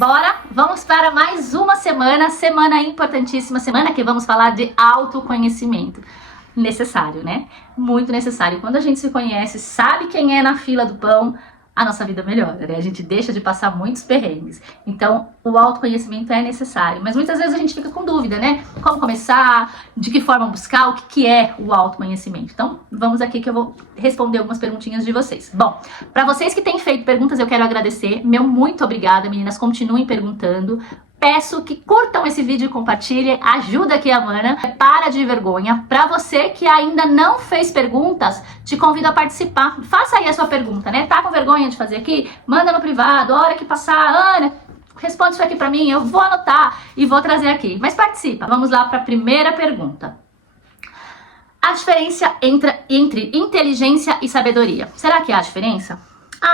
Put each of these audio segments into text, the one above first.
Bora? Vamos para mais uma semana importantíssima, semana que vamos falar de autoconhecimento. Necessário, né? Muito necessário. Quando a gente se conhece, sabe quem é na fila do pão, a nossa vida melhora, né? A gente deixa de passar muitos perrengues. Então, o autoconhecimento é necessário. Mas muitas vezes a gente fica com dúvida, né? Como começar, de que forma buscar, o que é o autoconhecimento. Então, vamos aqui que eu vou responder algumas perguntinhas de vocês. Bom, para vocês que têm feito perguntas, eu quero agradecer. Meu muito obrigada, meninas. Continuem perguntando. Peço que curtam esse vídeo e compartilhem, ajuda aqui a Mana, para de vergonha. Para você que ainda não fez perguntas, te convido a participar. Faça aí a sua pergunta, né? Tá com vergonha de fazer aqui? Manda no privado, a hora que passar, Ana, responde isso aqui pra mim, eu vou anotar e vou trazer aqui. Mas participa. Vamos lá para a primeira pergunta. A diferença entre inteligência e sabedoria. Será que há diferença?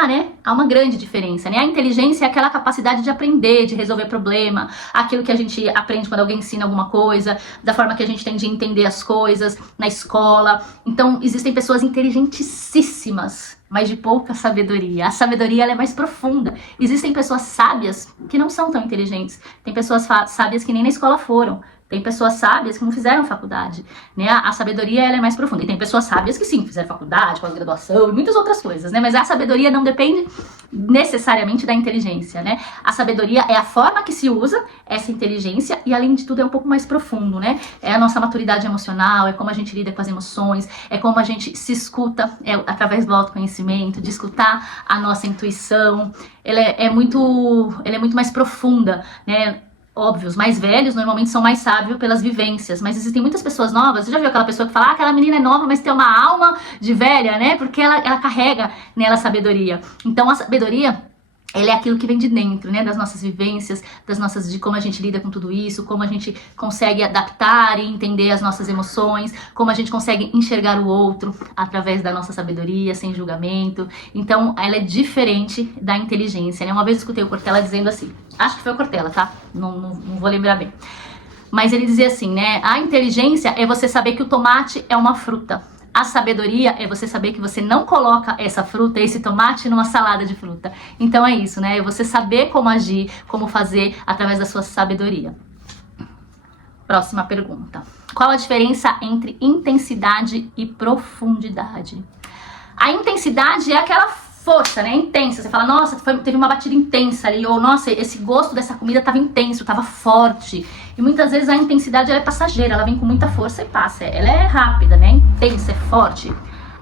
Né? Há uma grande diferença, né? A inteligência é aquela capacidade de aprender, de resolver problema, aquilo que a gente aprende quando alguém ensina alguma coisa, da forma que a gente tem de entender as coisas na escola. Então, existem pessoas inteligentíssimas, mas de pouca sabedoria. A sabedoria, ela é mais profunda. Existem pessoas sábias que não são tão inteligentes. Tem pessoas sábias que nem na escola foram. Tem pessoas sábias que não fizeram faculdade, né? A sabedoria, ela é mais profunda. E tem pessoas sábias que sim, fizeram faculdade, pós-graduação e muitas outras coisas, né? Mas a sabedoria não depende necessariamente da inteligência, né? A sabedoria é a forma que se usa essa inteligência e, além de tudo, é um pouco mais profundo, né? É a nossa maturidade emocional, é como a gente lida com as emoções, é como a gente se escuta através do autoconhecimento, de escutar a nossa intuição. Ela é muito mais profunda, né? Óbvio, os mais velhos normalmente são mais sábios pelas vivências, mas existem muitas pessoas novas. Você já viu aquela pessoa que fala, aquela menina é nova, mas tem uma alma de velha, né? Porque ela carrega nela a sabedoria. Então a sabedoria, ela é aquilo que vem de dentro, né? Das nossas vivências, de como a gente lida com tudo isso, como a gente consegue adaptar e entender as nossas emoções, como a gente consegue enxergar o outro através da nossa sabedoria, sem julgamento. Então, ela é diferente da inteligência, né? Uma vez eu escutei o Cortella dizendo assim, acho que foi o Cortella, tá? Não vou lembrar bem. Mas ele dizia assim, né? A inteligência é você saber que o tomate é uma fruta. A sabedoria é você saber que você não coloca essa fruta, esse tomate, numa salada de fruta. Então é isso, né? É você saber como agir, como fazer através da sua sabedoria. Próxima pergunta. Qual a diferença entre intensidade e profundidade? A intensidade é aquela força, né? Intensa. Você fala, nossa, teve uma batida intensa ali, ou nossa, esse gosto dessa comida estava intenso, estava forte. E muitas vezes a intensidade, ela é passageira, ela vem com muita força e passa. Ela é rápida, né? Intensa, é forte.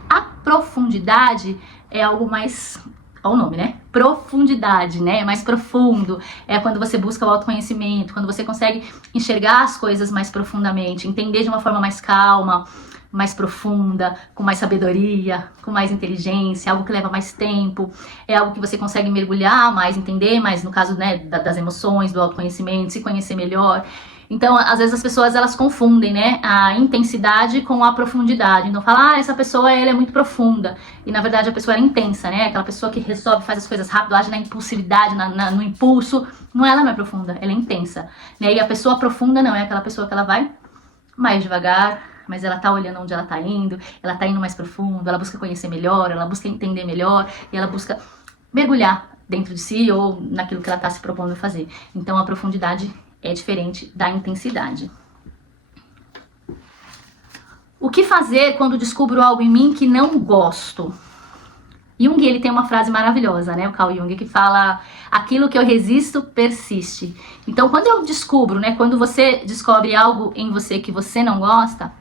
A profundidade é algo mais... Olha o nome, né? Profundidade, né? É mais profundo. É quando você busca o autoconhecimento, quando você consegue enxergar as coisas mais profundamente, entender de uma forma mais calma, mais profunda, com mais sabedoria, com mais inteligência, algo que leva mais tempo, é algo que você consegue mergulhar mais, entender mais, no caso, né, das emoções, do autoconhecimento, se conhecer melhor. Então, às vezes as pessoas, elas confundem, né, a intensidade com a profundidade. Então, fala, essa pessoa, ela é muito profunda. E, na verdade, a pessoa é intensa, né, aquela pessoa que resolve, faz as coisas rápido, age na impulsividade, no impulso. Ela não é profunda, ela é intensa, né, e a pessoa profunda não, é aquela pessoa que ela vai mais devagar, mas ela tá olhando onde ela tá indo mais profundo, ela busca conhecer melhor, ela busca entender melhor, e ela busca mergulhar dentro de si ou naquilo que ela tá se propondo fazer. Então a profundidade é diferente da intensidade. O que fazer quando descubro algo em mim que não gosto? Jung, ele tem uma frase maravilhosa, né, o Carl Jung, que fala, aquilo que eu resisto persiste. Então, quando eu descubro, né, quando você descobre algo em você que você não gosta,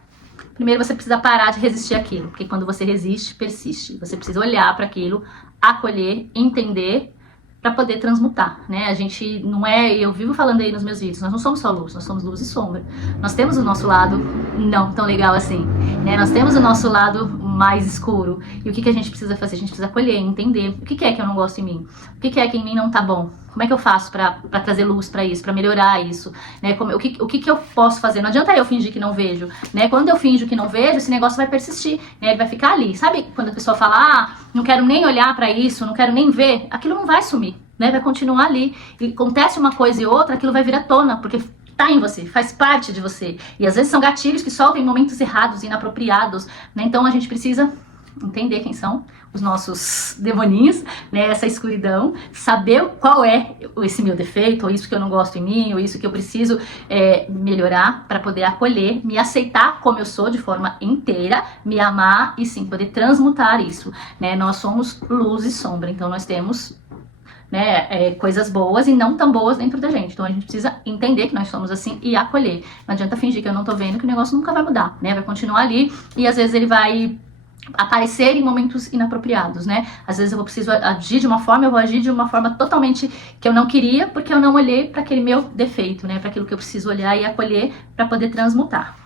primeiro você precisa parar de resistir àquilo, porque quando você resiste, persiste. Você precisa olhar para aquilo, acolher, entender, para poder transmutar, né? A gente não é, eu vivo falando aí nos meus vídeos, nós não somos só luz, nós somos luz e sombra. Nós temos o nosso lado não tão legal assim, né? Nós temos o nosso lado mais escuro. E o que a gente precisa fazer? A gente precisa acolher, entender o que é que eu não gosto em mim, o que é que em mim não tá bom. Como é que eu faço pra trazer luz pra isso, pra melhorar isso, né? O que eu posso fazer? Não adianta eu fingir que não vejo, né? Quando eu finjo que não vejo, esse negócio vai persistir, né? Ele vai ficar ali. Sabe quando a pessoa fala, não quero nem olhar pra isso, não quero nem ver? Aquilo não vai sumir, né? Vai continuar ali. E acontece uma coisa e outra, aquilo vai vir à tona, porque tá em você, faz parte de você. E às vezes são gatilhos que soltam em momentos errados, inapropriados, né? Então a gente precisa entender quem são os nossos demoninhos, né, essa escuridão, saber qual é esse meu defeito, ou isso que eu não gosto em mim, ou isso que eu preciso melhorar para poder acolher, me aceitar como eu sou de forma inteira, me amar e sim poder transmutar isso, né? Nós somos luz e sombra, então nós temos, né, coisas boas e não tão boas dentro da gente. Então a gente precisa entender que nós somos assim e acolher. Não adianta fingir que eu não tô vendo, que o negócio nunca vai mudar, né? Vai continuar ali e às vezes ele vai aparecer em momentos inapropriados, né? Às vezes eu preciso agir de uma forma, eu vou agir de uma forma totalmente que eu não queria, porque eu não olhei para aquele meu defeito, né? Para aquilo que eu preciso olhar e acolher para poder transmutar.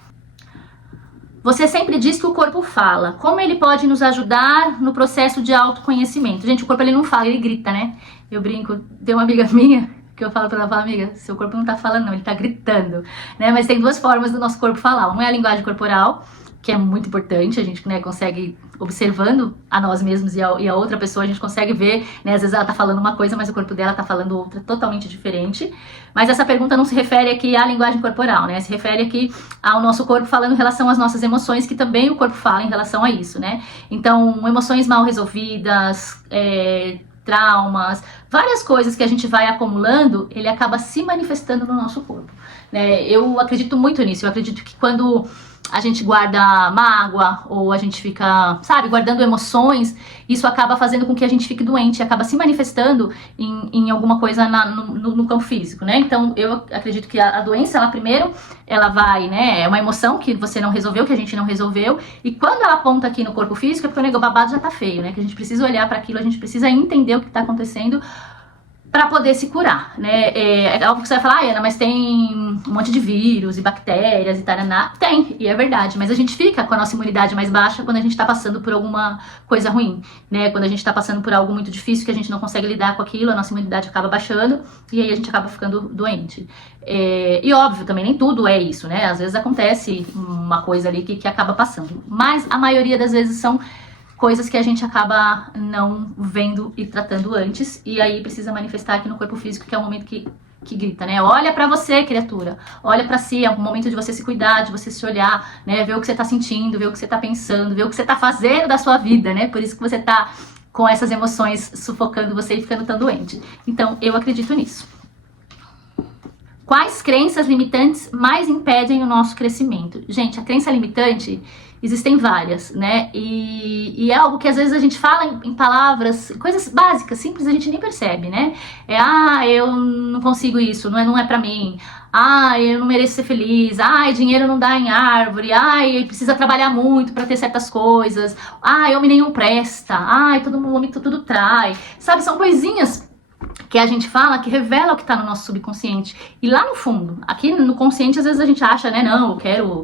Você sempre diz que o corpo fala. Como ele pode nos ajudar no processo de autoconhecimento? Gente, o corpo ele não fala, ele grita, né? Eu brinco, tem uma amiga minha que eu falo pra ela, amiga, seu corpo não tá falando não, ele tá gritando, né? Mas tem duas formas do nosso corpo falar. Uma é a linguagem corporal, que é muito importante, a gente, né, consegue, observando a nós mesmos e a outra pessoa, a gente consegue ver, né, às vezes ela tá falando uma coisa, mas o corpo dela tá falando outra, totalmente diferente. Mas essa pergunta não se refere aqui à linguagem corporal, né, se refere aqui ao nosso corpo falando em relação às nossas emoções, que também o corpo fala em relação a isso, né. Então, emoções mal resolvidas, traumas, várias coisas que a gente vai acumulando, ele acaba se manifestando no nosso corpo, né. Eu acredito muito nisso, eu acredito que quando a gente guarda mágoa, ou a gente fica, sabe, guardando emoções, isso acaba fazendo com que a gente fique doente, acaba se manifestando em alguma coisa no campo físico, né? Então, eu acredito que a doença, ela primeiro, ela vai, né, é uma emoção que você não resolveu, que a gente não resolveu, e quando ela aponta aqui no corpo físico, é porque o babado já tá feio, né? Que a gente precisa olhar para aquilo, a gente precisa entender o que tá acontecendo, para poder se curar, né? É algo que você vai falar, Ana, mas tem um monte de vírus e bactérias e taraná. Tem, e é verdade, mas a gente fica com a nossa imunidade mais baixa quando a gente tá passando por alguma coisa ruim, né? Quando a gente tá passando por algo muito difícil que a gente não consegue lidar com aquilo, a nossa imunidade acaba baixando e aí a gente acaba ficando doente. E óbvio, também nem tudo é isso, né? Às vezes acontece uma coisa ali que acaba passando, mas a maioria das vezes são coisas que a gente acaba não vendo e tratando antes, e aí precisa manifestar aqui no corpo físico, que é o momento que grita, né? Olha pra você, criatura. Olha pra si, é o momento de você se cuidar, de você se olhar, né? Ver o que você tá sentindo, ver o que você tá pensando, ver o que você tá fazendo da sua vida, né? Por isso que você tá com essas emoções sufocando você e ficando tão doente. Então, eu acredito nisso. Quais crenças limitantes mais impedem o nosso crescimento? Gente, a crença limitante, existem várias, né? E é algo que às vezes a gente fala em palavras, coisas básicas, simples, a gente nem percebe, né? Eu não consigo isso, não é pra mim. Eu não mereço ser feliz. Dinheiro não dá em árvore. Precisa trabalhar muito pra ter certas coisas. Homem nenhum presta. Todo homem tudo trai. Sabe, são coisinhas que a gente fala, que revela o que tá no nosso subconsciente. E lá no fundo, aqui no consciente, às vezes a gente acha, né, não, eu quero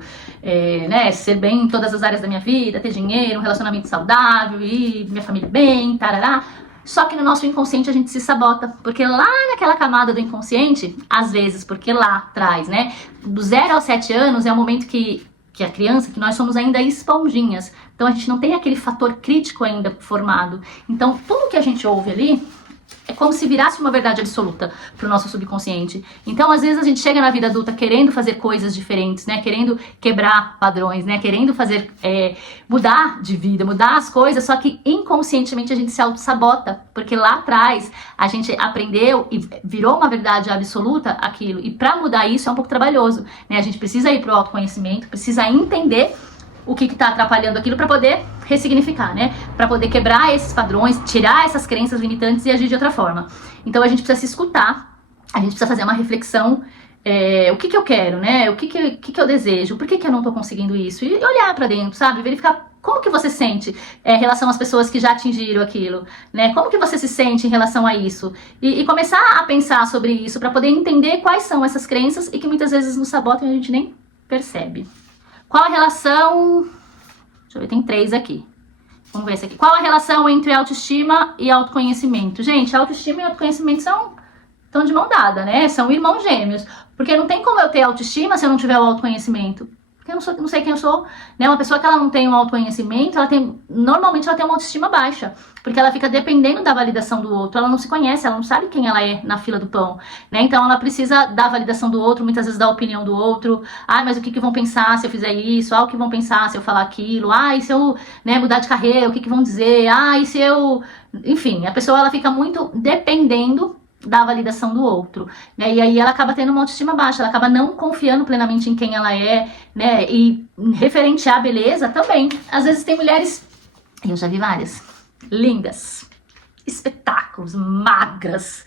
ser bem em todas as áreas da minha vida, ter dinheiro, um relacionamento saudável, e minha família bem, tarará. Só que no nosso inconsciente a gente se sabota, porque lá naquela camada do inconsciente, às vezes, porque lá atrás, né, do 0 aos 7 anos é o momento que a criança, que nós somos ainda esponjinhas. Então a gente não tem aquele fator crítico ainda formado. Então tudo que a gente ouve ali é como se virasse uma verdade absoluta pro nosso subconsciente. Então, às vezes, a gente chega na vida adulta querendo fazer coisas diferentes, né? Querendo quebrar padrões, né? Querendo fazer, mudar de vida, mudar as coisas, só que inconscientemente a gente se auto-sabota, porque lá atrás a gente aprendeu e virou uma verdade absoluta aquilo. E pra mudar isso é um pouco trabalhoso, né? A gente precisa ir pro autoconhecimento, precisa entender o que tá atrapalhando aquilo para poder ressignificar, né? Para poder quebrar esses padrões, tirar essas crenças limitantes e agir de outra forma. Então a gente precisa se escutar, a gente precisa fazer uma reflexão, o que eu quero, né? O que eu desejo, por que eu não tô conseguindo isso? E olhar para dentro, sabe? Verificar como que você sente em relação às pessoas que já atingiram aquilo, né? Como que você se sente em relação a isso? E começar a pensar sobre isso para poder entender quais são essas crenças e que muitas vezes nos sabotam e a gente nem percebe. Qual a relação... Deixa eu ver, tem 3 aqui. Vamos ver esse aqui. Qual a relação entre autoestima e autoconhecimento? Gente, autoestima e autoconhecimento estão de mão dada, né? São irmãos gêmeos. Porque não tem como eu ter autoestima se eu não tiver o autoconhecimento. Porque eu não sei quem eu sou, né? Uma pessoa que ela não tem um autoconhecimento, normalmente ela tem uma autoestima baixa, porque ela fica dependendo da validação do outro, ela não se conhece, ela não sabe quem ela é na fila do pão, né? Então ela precisa da validação do outro, muitas vezes da opinião do outro. Mas o que vão pensar se eu fizer isso? O que vão pensar se eu falar aquilo? E se eu, né, mudar de carreira, o que vão dizer? E se eu... Enfim, a pessoa ela fica muito dependendo da validação do outro, né? E aí ela acaba tendo uma autoestima baixa, ela acaba não confiando plenamente em quem ela é, né? E referente à beleza também. Às vezes tem mulheres, eu já vi várias, lindas, espetáculos, magras,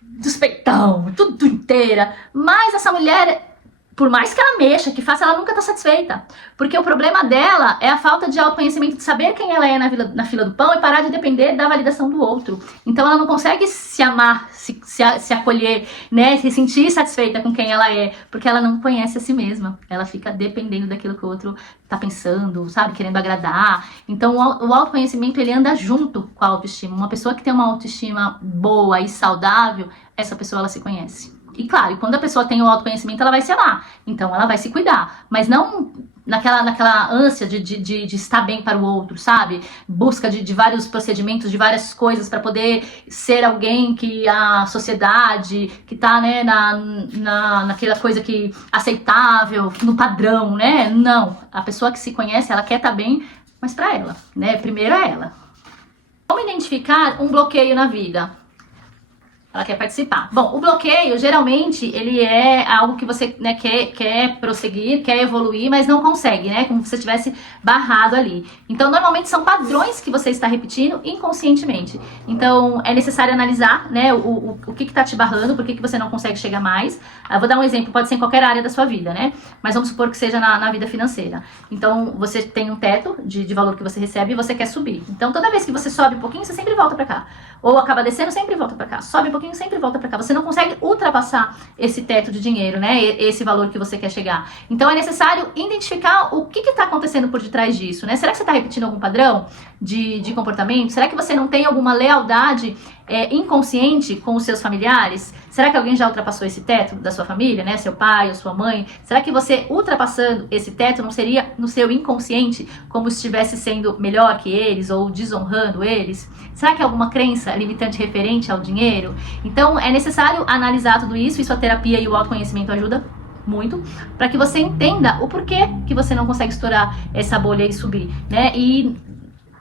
dos peitão, tudo inteira, mas essa mulher, por mais que ela mexa, que faça, ela nunca tá satisfeita. Porque o problema dela é a falta de autoconhecimento, de saber quem ela é na fila do pão e parar de depender da validação do outro. Então ela não consegue se amar, se acolher, né, se sentir satisfeita com quem ela é, porque ela não conhece a si mesma. Ela fica dependendo daquilo que o outro tá pensando, sabe, querendo agradar. Então o autoconhecimento, ele anda junto com a autoestima. Uma pessoa que tem uma autoestima boa e saudável, essa pessoa, ela se conhece. E claro, quando a pessoa tem o autoconhecimento, ela vai se amar. Então ela vai se cuidar. Mas não naquela ânsia de estar bem para o outro, sabe? Busca de vários procedimentos, de várias coisas para poder ser alguém que a sociedade, que tá, né, naquela coisa que aceitável, no padrão, né? Não. A pessoa que se conhece, ela quer estar bem, mas para ela, né? Primeiro é ela. Como identificar um bloqueio na vida? Ela quer participar. Bom, o bloqueio, geralmente, ele é algo que você, né, quer prosseguir, quer evoluir, mas não consegue, né? Como se você estivesse barrado ali. Então, normalmente, são padrões que você está repetindo inconscientemente. Então, é necessário analisar, né, o que tá te barrando, por que você não consegue chegar mais. Eu vou dar um exemplo, pode ser em qualquer área da sua vida, né? Mas vamos supor que seja na vida financeira. Então, você tem um teto de valor que você recebe e você quer subir. Então, toda vez que você sobe um pouquinho, você sempre volta pra cá. Ou acaba descendo, sempre volta pra cá. Sobe um pouquinho, sempre volta pra cá. Você não consegue ultrapassar esse teto de dinheiro, né? Esse valor que você quer chegar. Então é necessário identificar o que está acontecendo por detrás disso, né? Será que você está repetindo algum padrão de comportamento? Será que você não tem alguma lealdade inconsciente com os seus familiares? Será que alguém já ultrapassou esse teto da sua família, né? Seu pai ou sua mãe? Será que você, ultrapassando esse teto, não seria no seu inconsciente como se estivesse sendo melhor que eles ou desonrando eles? Será que é alguma crença limitante referente ao dinheiro? Então é necessário analisar tudo isso a terapia e o autoconhecimento ajuda muito, para que você entenda o porquê que você não consegue estourar essa bolha e subir, né? E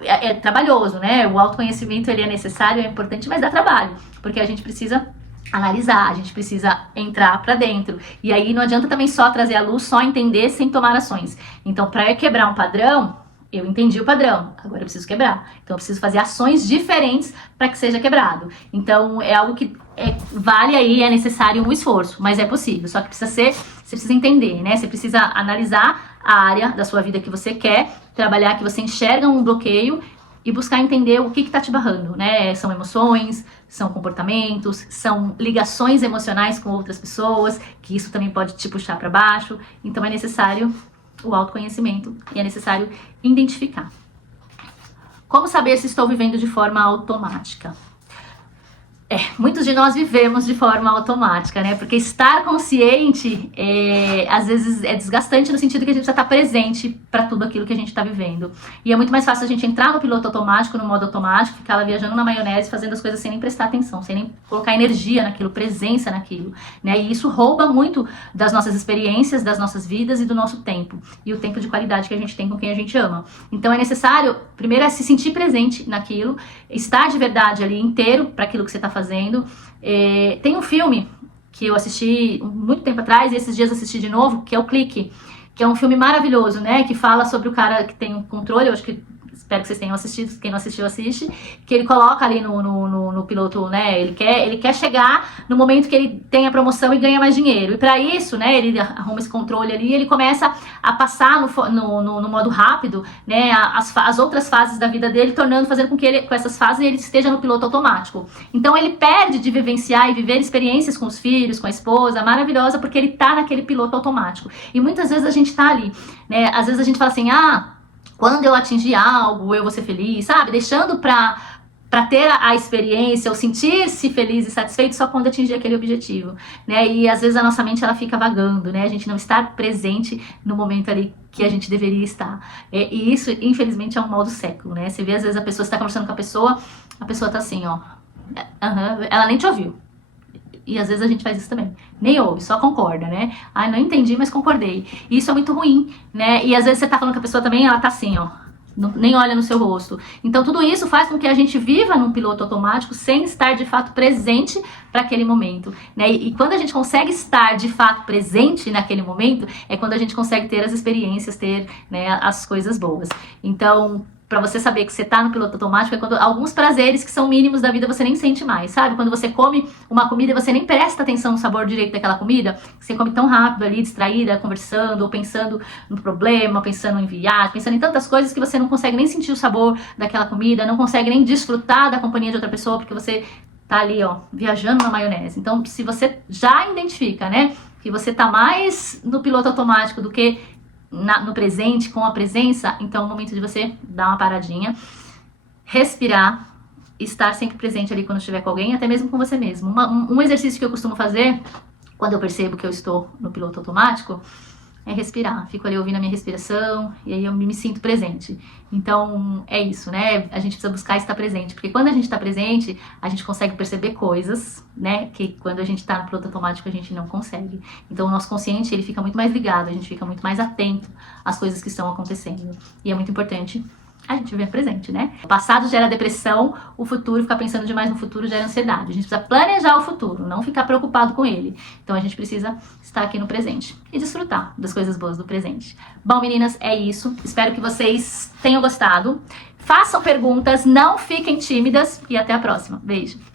é trabalhoso, né? O autoconhecimento, ele é necessário, é importante, mas dá trabalho, porque a gente precisa analisar, a gente precisa entrar pra dentro. E aí não adianta também só trazer a luz, só entender sem tomar ações. Então, para eu quebrar um padrão, eu entendi o padrão, agora eu preciso quebrar. Então eu preciso fazer ações diferentes para que seja quebrado. Então é algo que vale aí, é necessário um esforço, mas é possível. Só que você precisa entender, né? Você precisa analisar a área da sua vida que você quer trabalhar, que você enxerga um bloqueio e buscar entender o que está te barrando, né? São emoções, são comportamentos, são ligações emocionais com outras pessoas, que isso também pode te puxar para baixo. Então é necessário o autoconhecimento e é necessário identificar. Como saber se estou vivendo de forma automática? Muitos de nós vivemos de forma automática, né? Porque estar consciente, às vezes, é desgastante no sentido que a gente precisa estar presente para tudo aquilo que a gente está vivendo. E é muito mais fácil a gente entrar no piloto automático, no modo automático, ficar lá viajando na maionese, fazendo as coisas sem nem prestar atenção, sem nem colocar energia naquilo, presença naquilo, né? E isso rouba muito das nossas experiências, das nossas vidas e do nosso tempo. E o tempo de qualidade que a gente tem com quem a gente ama. Então é necessário, primeiro, se sentir presente naquilo, estar de verdade ali inteiro para aquilo que você está fazendo. Tem um filme que eu assisti muito tempo atrás e esses dias assisti de novo, que é o Clique, que é um filme maravilhoso, né? Que fala sobre o cara que tem um controle, eu acho que espero que vocês tenham assistido, quem não assistiu, assiste, que ele coloca ali no piloto, né, ele quer chegar no momento que ele tem a promoção e ganha mais dinheiro, e para isso, né, ele arruma esse controle ali, ele começa a passar no modo rápido, né, as outras fases da vida dele, fazendo com que ele, com essas fases, ele esteja no piloto automático. Então ele perde de vivenciar e viver experiências com os filhos, com a esposa, maravilhosa, porque ele tá naquele piloto automático. E muitas vezes a gente tá ali, né, às vezes a gente fala assim, quando eu atingir algo, eu vou ser feliz, sabe? Deixando pra para ter a experiência ou sentir-se feliz e satisfeito só quando atingir aquele objetivo, né? E às vezes a nossa mente ela fica vagando, né? A gente não está presente no momento ali que a gente deveria estar. E isso, infelizmente, é um mal do século, né? Você vê às vezes a pessoa está conversando com a pessoa tá assim, ó, ela nem te ouviu. E às vezes a gente faz isso também. Nem ouve, só concorda, né? Ah, não entendi, mas concordei. E isso é muito ruim, né? E às vezes você tá falando com a pessoa também, ela tá assim, ó, nem olha no seu rosto. Então tudo isso faz com que a gente viva num piloto automático sem estar de fato presente para aquele momento, né? E quando a gente consegue estar de fato presente naquele momento, é quando a gente consegue ter as experiências, ter, né, as coisas boas. Então, pra você saber que você tá no piloto automático é quando alguns prazeres que são mínimos da vida você nem sente mais, sabe? Quando você come uma comida e você nem presta atenção no sabor direito daquela comida, você come tão rápido ali, distraída, conversando, ou pensando no problema, pensando em viagem, pensando em tantas coisas que você não consegue nem sentir o sabor daquela comida, não consegue nem desfrutar da companhia de outra pessoa, porque você tá ali, ó, viajando na maionese. Então, se você já identifica, né, que você tá mais no piloto automático do que no presente, com a presença, então é o momento de você dar uma paradinha, respirar, estar sempre presente ali quando estiver com alguém, até mesmo com você mesmo. Um exercício que eu costumo fazer, quando eu percebo que eu estou no piloto automático, é respirar. Fico ali ouvindo a minha respiração e aí eu me sinto presente. Então, é isso, né? A gente precisa buscar estar presente, porque quando a gente está presente, a gente consegue perceber coisas, né? Que quando a gente está no piloto automático, a gente não consegue. Então, o nosso consciente, ele fica muito mais ligado, a gente fica muito mais atento às coisas que estão acontecendo. E é muito importante a gente viver presente, né? O passado gera depressão, o futuro, ficar pensando demais no futuro gera ansiedade. A gente precisa planejar o futuro, não ficar preocupado com ele. Então a gente precisa estar aqui no presente e desfrutar das coisas boas do presente. Bom, meninas, é isso. Espero que vocês tenham gostado. Façam perguntas, não fiquem tímidas e até a próxima. Beijo!